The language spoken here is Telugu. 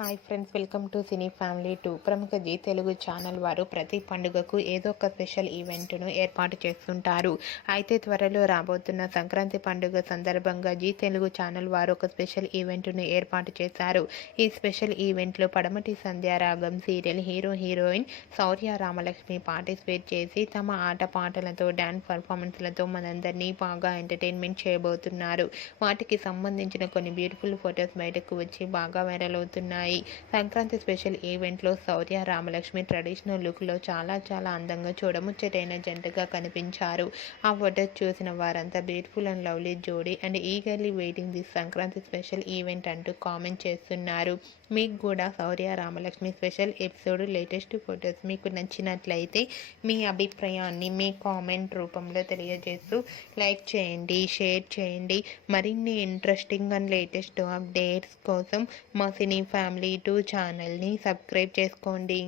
Hi friends welcome to Cine Family two ప్రముఖ జీ తెలుగు ఛానల్ వారు ప్రతి పండుగకు ఏదో ఒక స్పెషల్ ఈవెంట్ను ఏర్పాటు చేస్తుంటారు. అయితే త్వరలో రాబోతున్న సంక్రాంతి పండుగ సందర్భంగా జీ తెలుగు ఛానల్ వారు ఒక స్పెషల్ ఈవెంట్ను ఏర్పాటు చేశారు. ఈ స్పెషల్ ఈవెంట్లో Padamati Sandhyaragam serial hero heroine Shaurya Ramalakshmi participate చేసి తమ ఆట పాటలతో డ్యాన్స్ పర్ఫార్మెన్స్లతో మనందరినీ బాగా ఎంటర్టైన్మెంట్ చేయబోతున్నారు. వాటికి సంబంధించిన కొన్ని బ్యూటిఫుల్ ఫొటోస్ బయటకు వచ్చి బాగా వైరల్ అవుతున్నాయి. సంక్రాంతి స్పెషల్ ఈవెంట్లో శౌర్య రామలక్ష్మి ట్రెడిషనల్ లుక్లో చాలా చాలా అందంగా చూడముచ్చటైన జంటగా కనిపించారు. ఆ ఫొటోస్ చూసిన వారంతా బ్యూటిఫుల్ అండ్ లవ్లీ జోడీ and eagerly waiting this Sankranti special event అంటూ కామెంట్ చేస్తున్నారు. మీకు కూడా Shaurya Ramalakshmi special episode latest photos మీకు నచ్చినట్లయితే మీ అభిప్రాయాన్ని మీ కామెంట్ రూపంలో తెలియజేస్తూ లైక్ చేయండి షేర్ చేయండి. మరిన్ని ఇంట్రెస్టింగ్ అండ్ లేటెస్ట్ అప్డేట్స్ కోసం మా సినీ ఫ్యామిలీ ఫ్యామిలీ టూ ఛానల్ని సబ్స్క్రైబ్ చేసుకోండి.